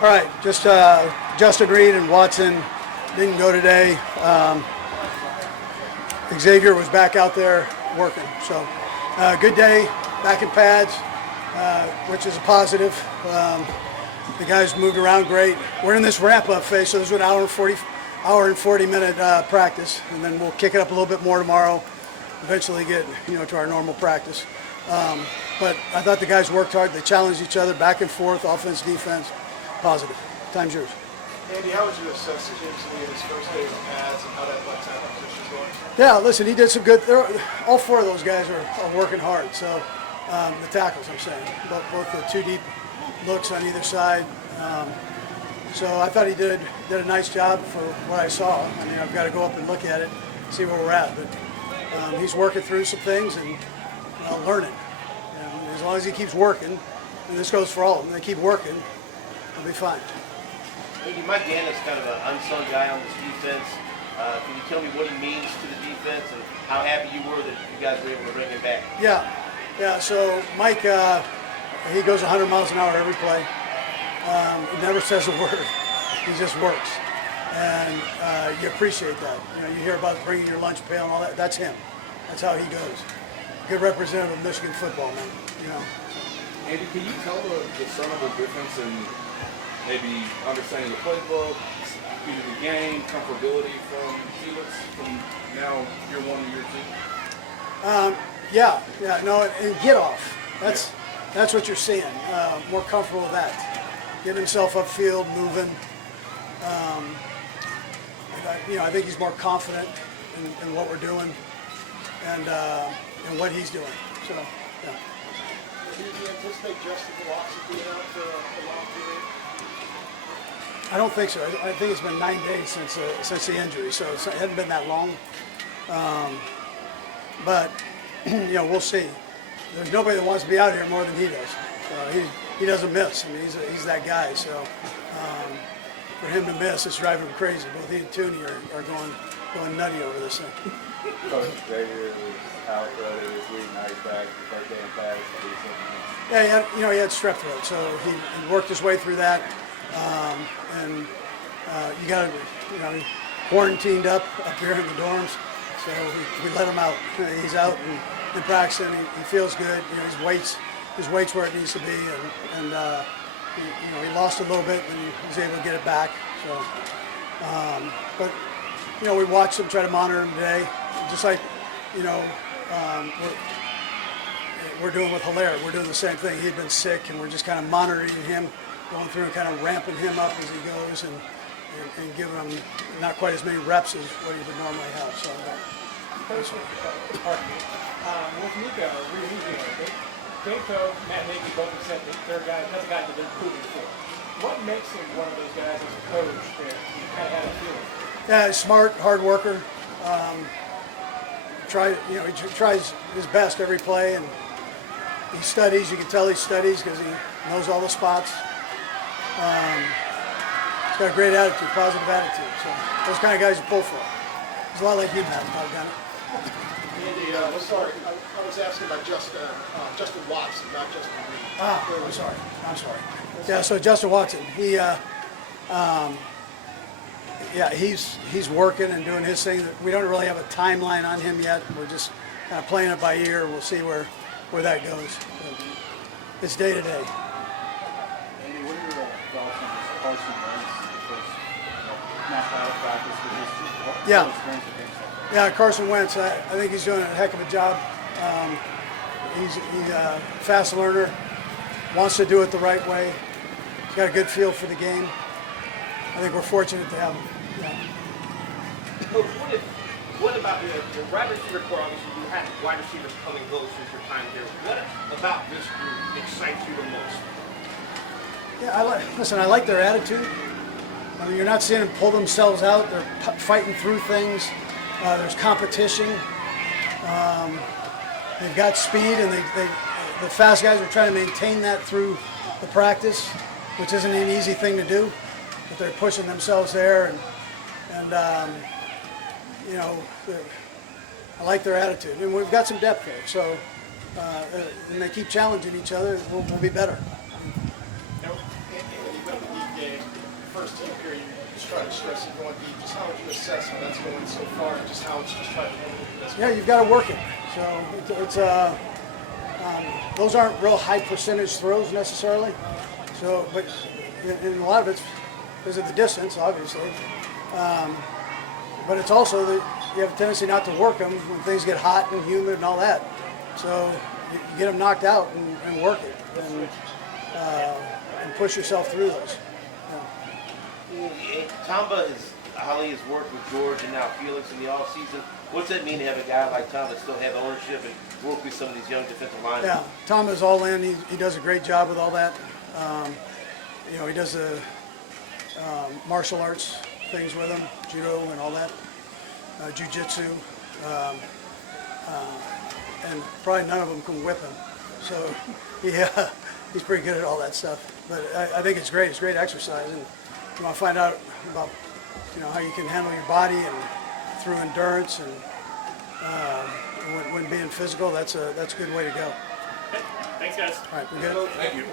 All right, just Justin Reid and Watson didn't go today. Xavier was back out there working. So good day, back in pads, which is a positive. The guys moved around great. We're in this ramp-up phase, so this is an hour and 40 minute practice, and then we'll kick it up a little bit more tomorrow. Eventually get to our normal practice. But I thought the guys worked hard. They challenged each other back and forth, offense, defense. Positive. Time's yours. Andy, how would you assess James Lee in his first day of pads and how that left tackle position is going? Yeah, listen, he did some good. All four of those guys are working hard. So the tackles, I'm saying, both the two deep looks on either side. So I thought he did a nice job for what I saw. I mean, I've got to go up and look at it, see where we're at. But he's working through some things and learning. As long as he keeps working, and this goes for all of them, they keep working, they'll be fine. Andy, Mike Gann is kind of an unsung guy on this defense. Can you tell me what he means to the defense and how happy you were that you guys were able to bring him back? Yeah. So Mike, he goes 100 miles an hour every play. He never says a word. He just works, and you appreciate that. You hear about bringing your lunch pail and all that. That's him. That's how he goes. Good representative of Michigan football, man. Andy, can you tell the son of the difference in maybe understanding the playbook, speed of the game, comfortability from Felix from now year one to year two? And get off. That's what you're seeing. More comfortable with that. Getting himself upfield, moving. I think he's more confident in what we're doing and what he's doing. So, yeah. Do you anticipate Justin Watson being out for a long period? I don't think so. I think it's been 9 days since the injury, so it hasn't been that long. But we'll see. There's nobody that wants to be out here more than he does. He doesn't miss. I mean, he's that guy. So for him to miss, it's driving him crazy. Both he and Tooney are going nutty over this thing. Coach Xavier was out earlier this week. Now he's back. The first day in pads. Yeah, he had strep throat, so he worked his way through that. And you got to, he quarantined up here in the dorms, so we let him out. He's out and practicing. He feels good. His weight's where it needs to be, and he lost a little bit, and he was able to get it back. So, but we watched him, try to monitor him today, just like we're doing with Hilaire. We're doing the same thing. He'd been sick, and we're just kind of monitoring him, going through and kind of ramping him up as he goes, and giving him not quite as many reps as what he would normally have. So, with Nico, Jaco, Matt Nagy both have said that they're guys, that's a guy that they're proving for. What makes him one of those guys as a coach that you kind of have a feeling? Yeah, he's smart, hard worker. He tries his best every play, and he studies. You can tell he studies because he knows all the spots. He's got a great attitude, positive attitude. So those kind of guys you pull for. He's a lot like you, Matt. Andy, I was asking about Justin Watson, not Justin Reid. I'm sorry. Yeah, so Justin Watson, he's working and doing his thing. We don't really have a timeline on him yet. We're just kind of playing it by ear. We'll see where that goes. But it's day to day. Andy, what are your thoughts on this Carson Wentz first snap out of practice with his experience with him? Yeah, Carson Wentz, I think he's doing a heck of a job. He's a fast learner, wants to do it the right way. He's got a good feel for the game. I think we're fortunate to have him. Yeah. Coach, what about your wide receiver core? Obviously, you had wide receivers come and go since your time here. What about this group excites you the most? Yeah, I like their attitude. I mean, you're not seeing them pull themselves out. They're fighting through things. There's competition. They've got speed, and the fast guys are trying to maintain that through the practice, which isn't an easy thing to do. But they're pushing themselves there, and I like their attitude. And we've got some depth there, so when they keep challenging each other, we'll be better. You've got the deep game. first team here, you just try to stress it going deep. Just how would you assess how that's going so far, and just how it's just trying to Yeah, you've got to work it. So it's those aren't real high percentage throws necessarily. So, but and a lot of it's because of the distance, obviously. But it's also that you have a tendency not to work them when things get hot and humid and all that. So you get them knocked out and work it and push yourself through those. Tamba Holly has worked with George and now Felix in the offseason. What's that mean to have a guy like Tamba still have ownership and work with some of these young defensive linemen? Yeah, Tom is all in. He does a great job with all that. He does the martial arts things with him, judo and all that, jiu-jitsu, and probably none of them can whip him. So yeah, he's pretty good at all that stuff. But I think it's great. It's great exercise, and you want to find out about how you can handle your body and through endurance and when being physical. That's a good way to go. Thanks, guys. All right, we good? Thank you.